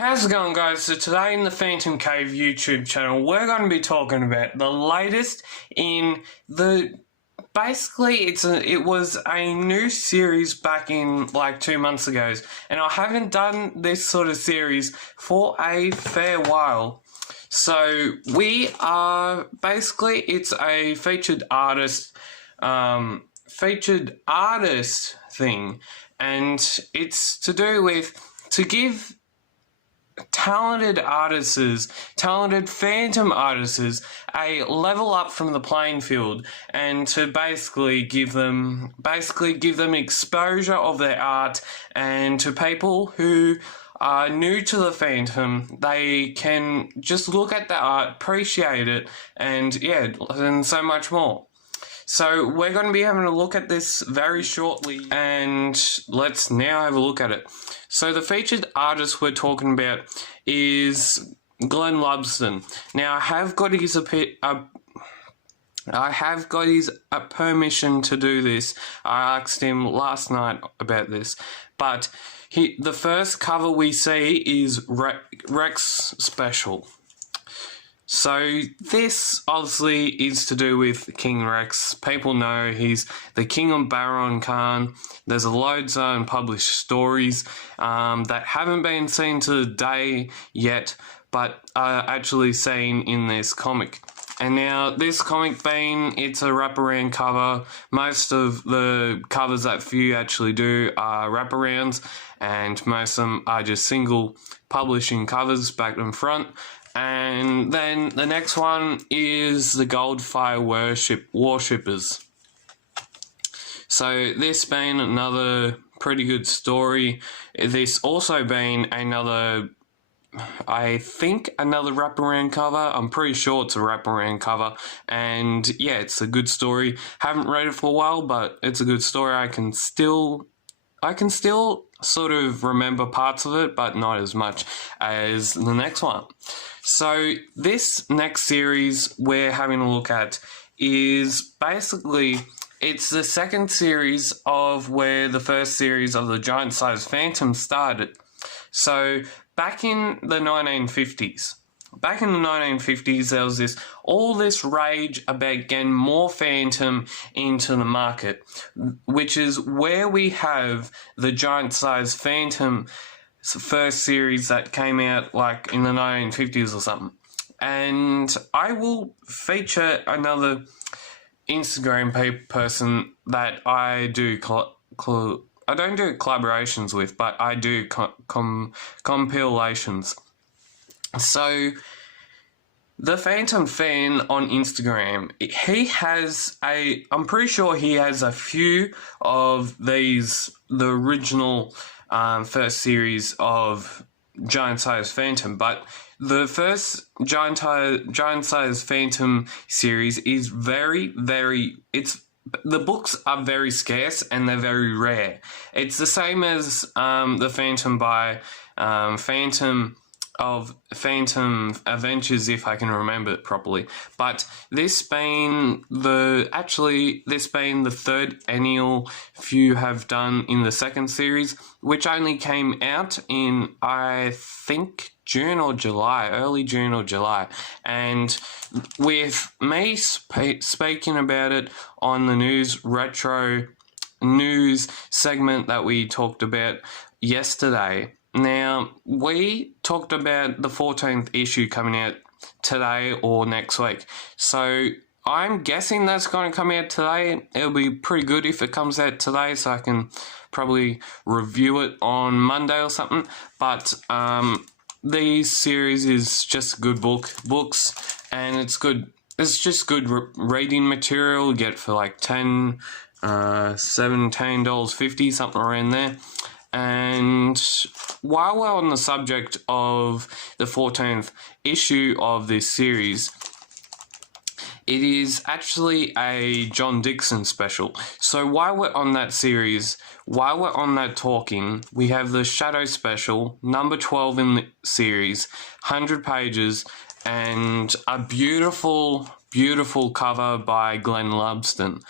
How's it going, guys? So today in the PhantomCave YouTube channel, we're going to be talking about the latest in the... Basically, it was a new series back in like 2 months ago, and I haven't done this sort of series for a fair while. So we are basically, it's a featured artist thing, and it's to do with to give talented phantom artists a level up from the playing field, and to basically give them exposure of their art, and to people who are new to the Phantom, they can just look at the art, appreciate it, and yeah, and so much more. So we're going to be having a look at this very shortly, and let's now have a look at it. So the featured artist we're talking about is Glenn Lumsden. Now I have got his permission to do this. I asked him last night about this, but the first cover we see is Rex Special. So this obviously is to do with King Rex. People know he's the king of Baron Khan. There's loads of unpublished stories that haven't been seen to the day yet, but are actually seen in this comic. And now this comic it's a wraparound cover. Most of the covers that few actually do are wraparounds, and most of them are just single publishing covers back and front. And then the next one is the Goldfire Worshippers. So this being another pretty good story. This also being another, I think, another wraparound cover. I'm pretty sure it's a wraparound cover. And yeah, it's a good story. Haven't read it for a while, but it's a good story. I can still sort of remember parts of it, but not as much as the next one. So this next series we're having a look at is basically, it's the second series of where the first series of the giant-sized Phantom started. So back in the 1950s, there was all this rage about getting more Phantom into the market, which is where we have the giant-sized Phantom first series that came out like in the 1950s or something. And I will feature another Instagram person that I do I don't do collaborations with, but I do compilations. So the Phantom Fan on Instagram, I'm pretty sure he has a few of these, the original first series of giant-sized Phantom, but the first giant-sized Phantom series is the books are very scarce and they're very rare. It's the same as the Phantom by Phantom Adventures, if I can remember it properly. But this being the third annual few have done in the second series, which only came out in, I think, early June or July. And with me speaking about it on the retro news segment that we talked about yesterday. Now, we talked about the 14th issue coming out today or next week. So I'm guessing that's going to come out today. It'll be pretty good if it comes out today, so I can probably review it on Monday or something. But these series is just good books, and it's good. It's just good reading material. You get it for like $17.50, something around there. And while we're on the subject of the 14th issue of this series, it is actually a John Dixon special. So while we're on that talking, we have the Shadow Special, number 12 in the series, 100 pages, and a beautiful cover by Glenn Lumsden.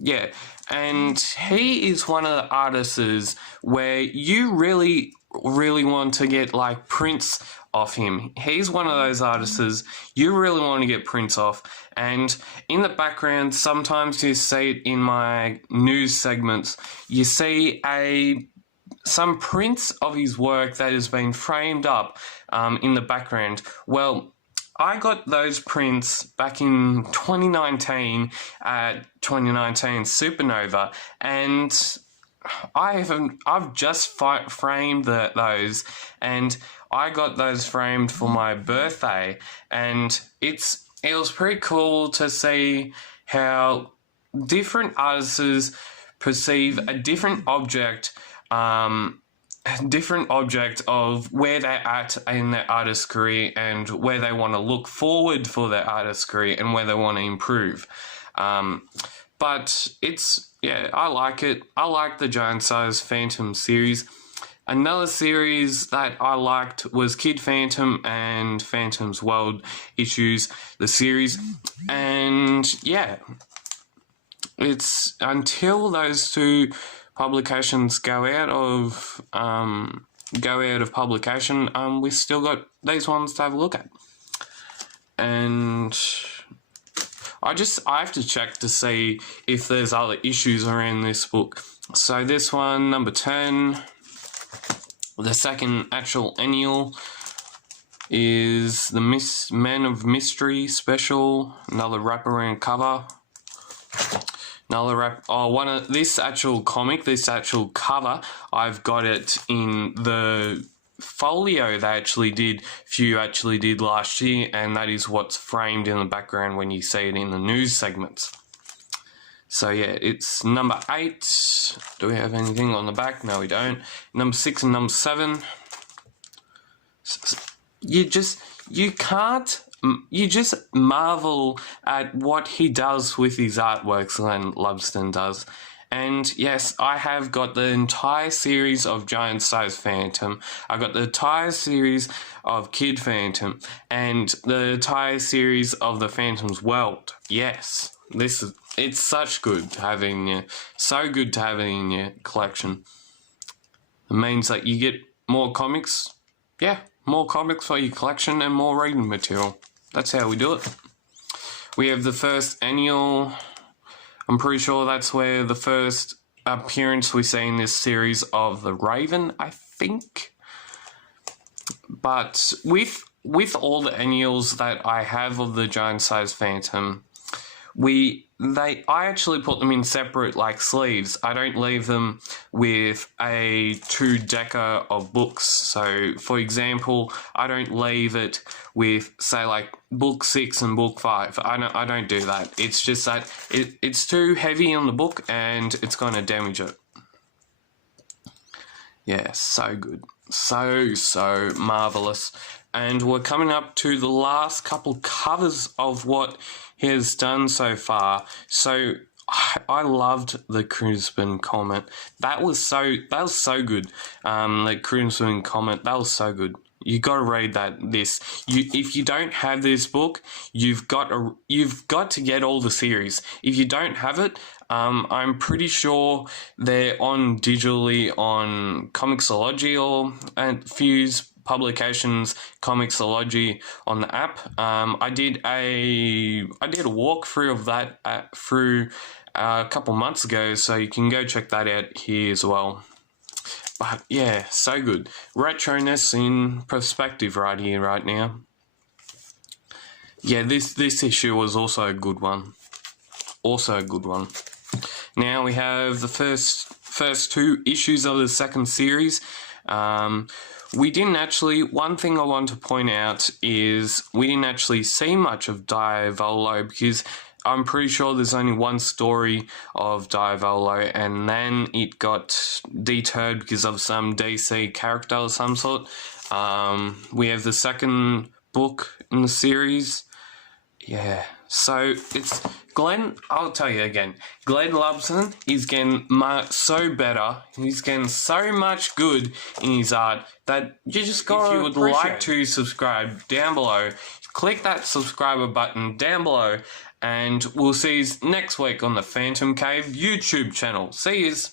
Yeah, and he is one of the artists where you really really want to get like prints off him. He's one of those artists you really want to get prints off. And in the background, sometimes you see it in my news segments, you see some prints of his work that has been framed up in the background. Well, I got those prints back in 2019 at 2019 Supernova, and I've just framed those, and I got those framed for my birthday, and it was pretty cool to see how different artists perceive a different object of where they're at in their artist career and where they want to look forward for their artist career and where they want to improve. But I like it. I like the Giant Size Phantom series. Another series that I liked was Kid Phantom and Phantom's World issues, the series. And yeah, it's until those two publications go out of publication, we still got these ones to have a look at. And I have to check to see if there's other issues around this book. So this one, number 10, the second actual annual, is the Man of Mystery special, another wraparound cover. This actual cover, I've got it in the folio few actually did last year, and that is what's framed in the background when you see it in the news segments. So yeah, it's number 8. Do we have anything on the back? No, we don't. Number 6 and number 7. You just marvel at what he does with his artworks, Glenn Lumsden does. And yes, I have got the entire series of Giant Size Phantom. I got the entire series of Kid Phantom and the entire series of the Phantom's World. Yes, it's such good having it in your collection. It means that you get more comics. Yeah, more comics for your collection and more reading material. That's how we do it. We have the first annual. I'm pretty sure that's where the first appearance we see in this series of the Raven, I think. But with all the annuals that I have of the Giant Size Phantom, I actually put them in separate sleeves. I don't leave them with a 2-decker of books. So for example, I don't leave it with say book 6 and book 5. I don't do that. It's just that it's too heavy on the book and it's going to damage it. Yeah, so good. So marvelous. And we're coming up to the last couple covers of what he has done so far. So I loved the Crimson Comet. That was so good. The Crimson Comet, that was so good. You got to read that. If you don't have this book, you've got to get all the series. If you don't have it, I'm pretty sure they're on digitally on Comixology and Fuse Publications Comixology on the app. I did a walkthrough of that through a couple months ago, so you can go check that out here as well. But yeah, so good. Retroness in perspective right here, right now. Yeah, this issue was also a good one. Now we have the first 2 issues of the second series. One thing I want to point out is we didn't actually see much of Diavolo because I'm pretty sure there's only one story of Diavolo and then it got deterred because of some DC character of some sort. We have the second book in the series. Yeah, so it's I'll tell you again, Glenn Lumsden is getting so better. He's getting so much good in his art that you just got to, if you would like to subscribe down below, click that subscriber button down below, and we'll see you next week on the PhantomCave YouTube channel. See yous.